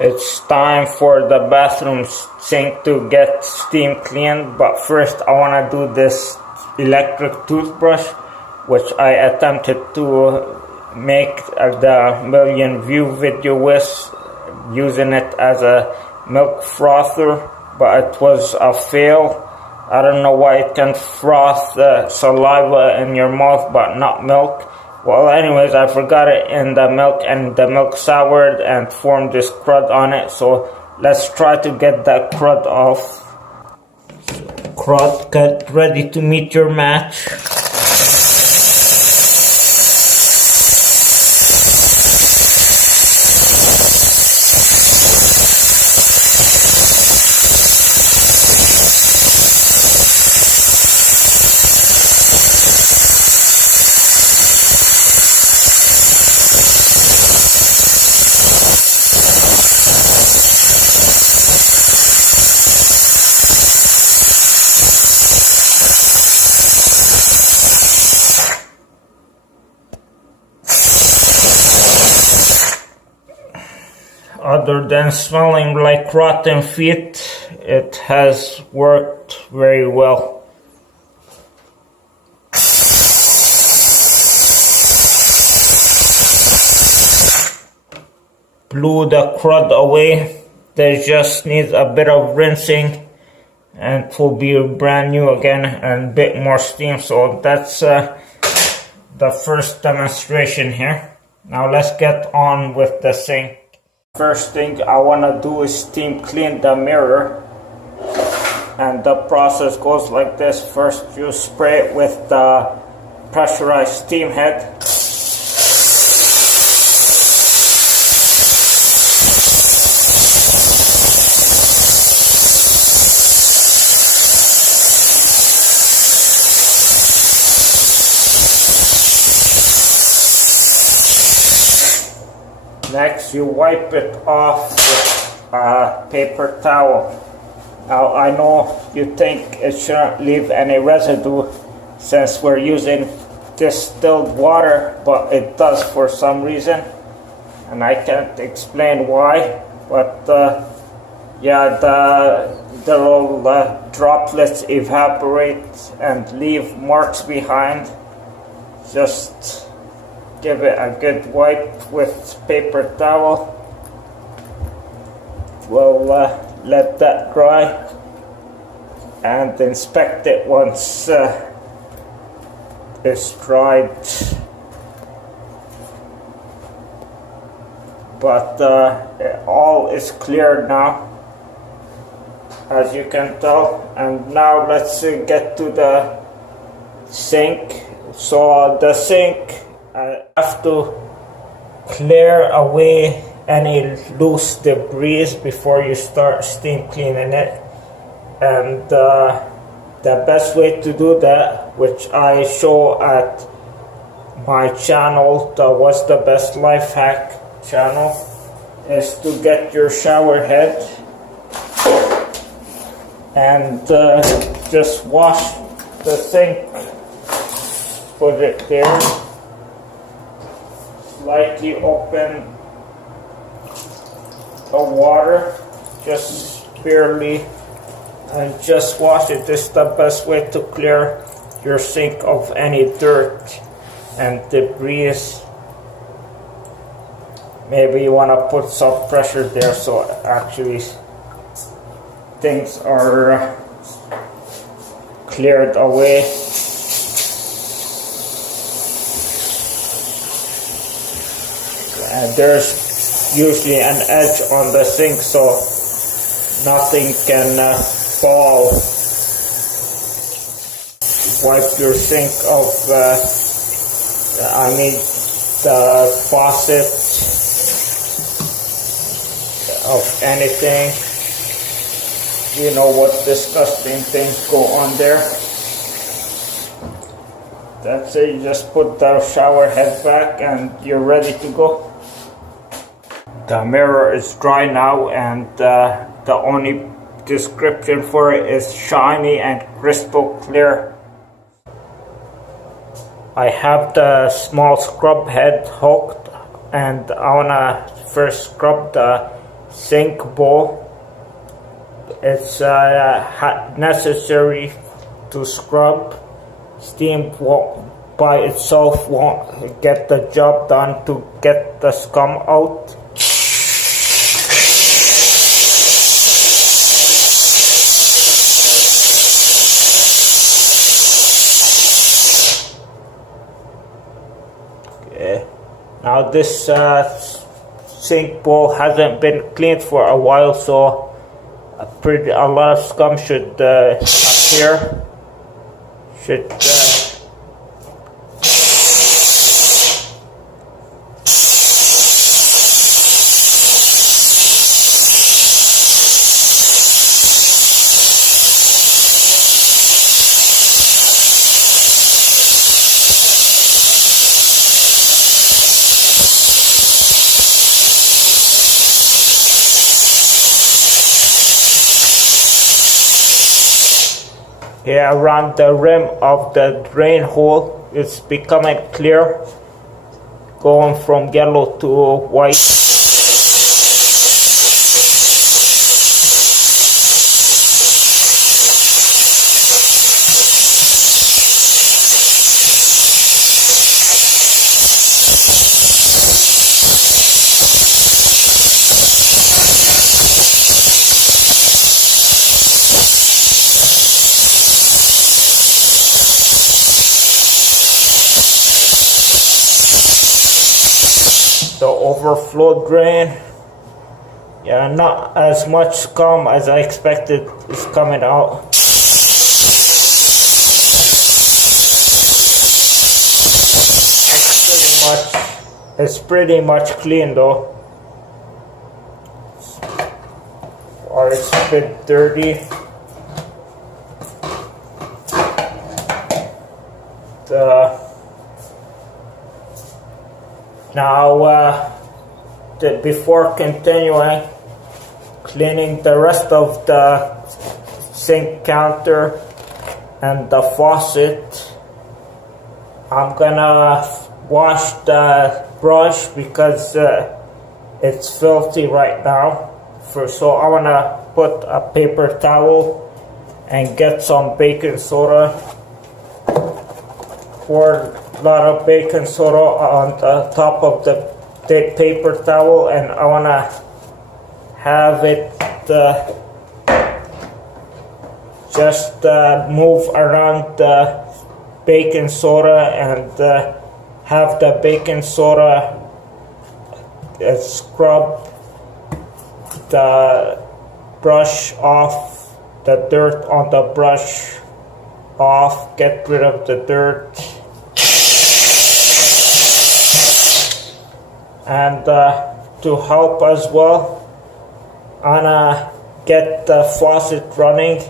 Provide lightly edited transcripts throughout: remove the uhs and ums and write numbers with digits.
It's time for the bathroom sink to get steam cleaned, but first I want to do this electric toothbrush, which I attempted to make the million view video with, using it as a milk frother, but it was a fail. I don't know why it can froth saliva in your mouth but not milk. Well, anyways, I forgot it in the milk, and the milk soured and formed this crud on it. So let's try to get that crud off. Crud, get ready to meet your match. Other than smelling like rotten feet, it has worked very well. Blew the crud away. There just needs a bit of rinsing and it will be brand new again and a bit more steam. So that's the first demonstration here. Now let's get on with the sink. First thing I want to do is steam clean the mirror, and the process goes like this. First you spray it with the pressurized steam head. Next, you wipe it off with a paper towel. Now, I know you think it shouldn't leave any residue since we're using distilled water, but it does for some reason, and I can't explain why. But yeah, the little droplets evaporate and leave marks behind. Just give it a good wipe with paper towel. We'll let that dry and inspect it once it's dried. But all is clear now, as you can tell. And now let's get to the sink. So the sink, I have to clear away any loose debris before you start steam cleaning it. And the best way to do that, which I show at my channel, the What's the Best Life Hack channel, is to get your shower head and just wash the sink. Put it there. Slightly open the water, just barely, and just wash it. This is the best way to clear your sink of any dirt and debris. Maybe you want to put some pressure there so actually things are cleared away. There's usually an edge on the sink, so nothing can fall. Wipe your sink of, the faucet of anything. You know what disgusting things go on there. That's it. You just put the shower head back and you're ready to go. The mirror is dry now, and the only description for it is shiny and crystal clear. I have the small scrub head hooked, and I wanna first scrub the sink bowl. It's necessary to scrub. Steam by itself won't get the job done to get the scum out. Okay. Now this sink bowl hasn't been cleaned for a while, so a lot of scum should appear. Here around the rim of the drain hole, it's becoming clear, going from yellow to white. The overflow drain, yeah, not as much scum as I expected is coming out. It's pretty much clean though, or it's a bit dirty. Before continuing cleaning the rest of the sink counter and the faucet, I'm gonna wash the brush because it's filthy right now. So I wanna put a paper towel and get some baking soda. Pour a lot of baking soda on the top of the paper towel, and I want to have it just move around the baking soda and have the baking soda scrub the brush off, the dirt on the brush off, get rid of the dirt. And to help as well, I'm gonna get the faucet running,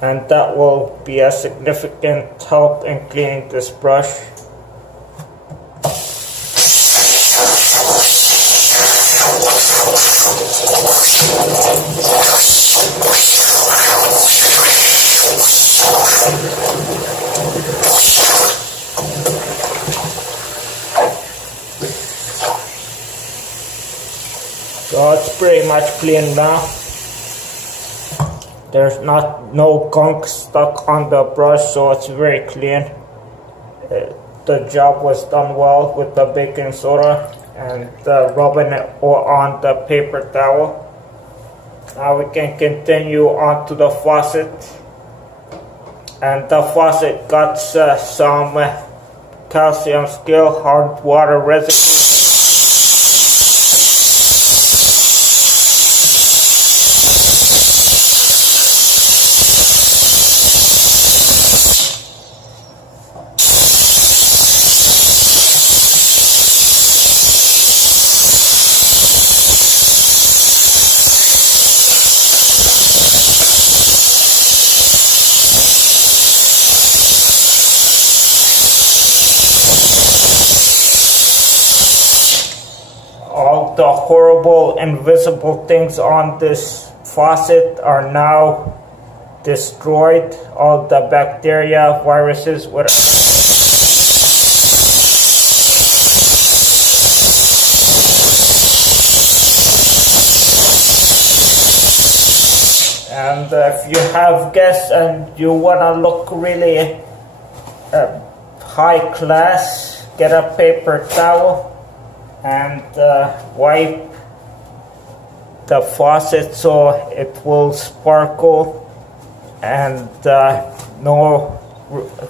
and that will be a significant help in cleaning this brush. So it's pretty much clean now. There's no gunk stuck on the brush, so it's very clean. The job was done well with the baking soda and rubbing it on the paper towel. Now we can continue on to the faucet. And the faucet got some calcium scale hard water residue. All the horrible invisible things on this faucet are now destroyed. All the bacteria, viruses, whatever. And if you have guests and you want to look really high class, get a paper towel and wipe the faucet so it will sparkle and no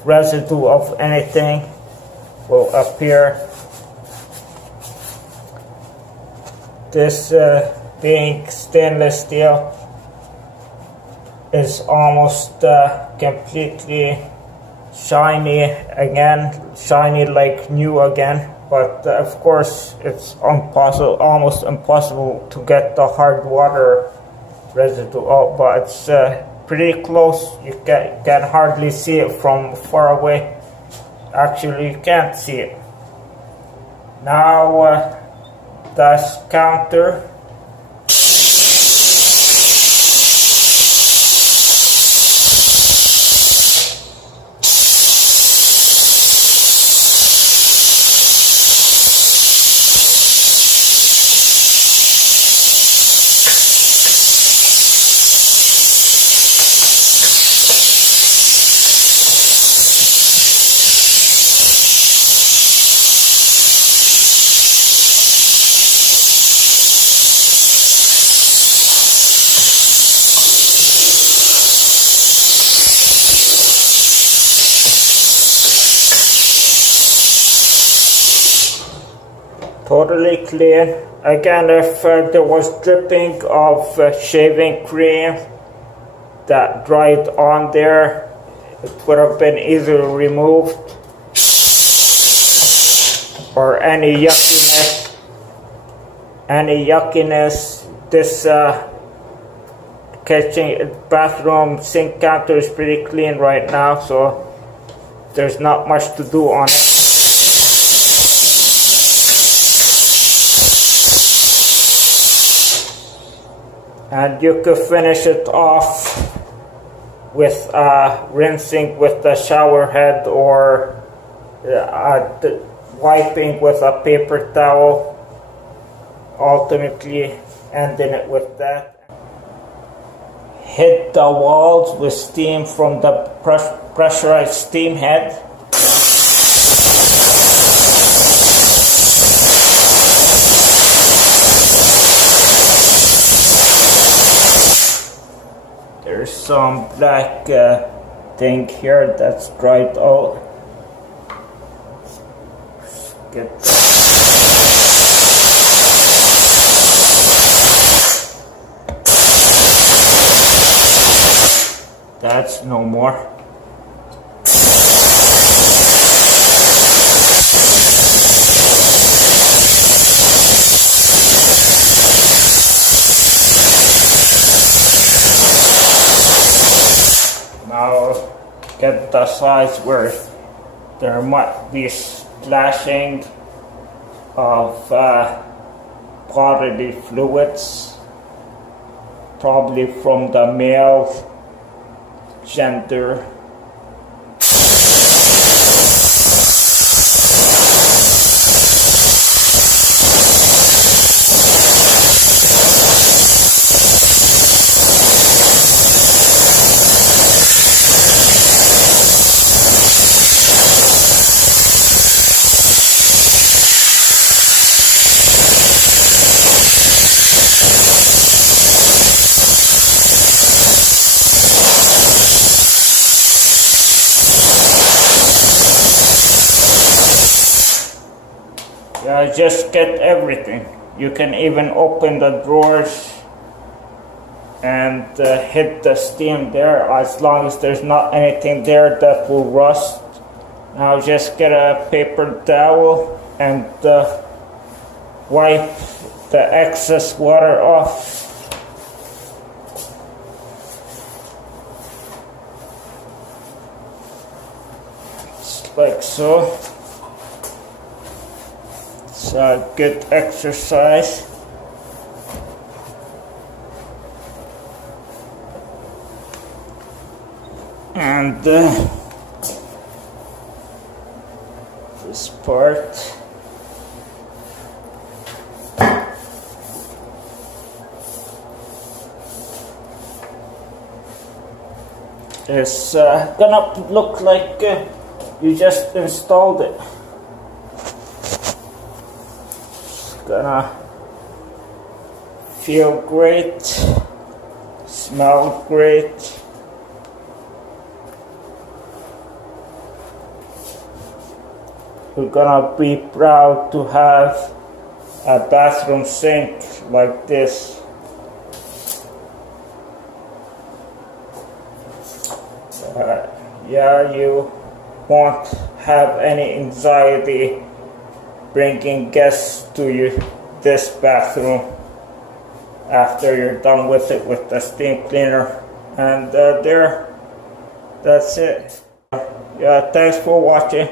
residue of anything will appear. This being stainless steel is almost completely shiny again, shiny like new again. But of course, it's almost impossible to get the hard water residue out. But it's pretty close. You can hardly see it from far away. Actually, you can't see it. Now, this counter. Totally clean. Again, if there was dripping of shaving cream that dried on there, it would have been easily removed. Or any yuckiness. This kitchen, bathroom sink counter is pretty clean right now, so there's not much to do on it. And you could finish it off with rinsing with the shower head or wiping with a paper towel, ultimately ending it with that. Hit the walls with steam from the pressurized steam head. There's some black thing here that's dried out. Get that. That's no more. Now get the size where there might be splashing of bodily fluids, probably from the male gender. Just get everything. You can even open the drawers and hit the steam there, as long as there's not anything there that will rust. Now just get a paper towel and wipe the excess water off. Just like so. It's a good exercise. And this part. is gonna look like you just installed it. It's gonna feel great, smell great. You're gonna be proud to have a bathroom sink like this. Yeah, you won't have any anxiety bringing guests to this bathroom after you're done with it with the steam cleaner. And that's it. Yeah, thanks for watching.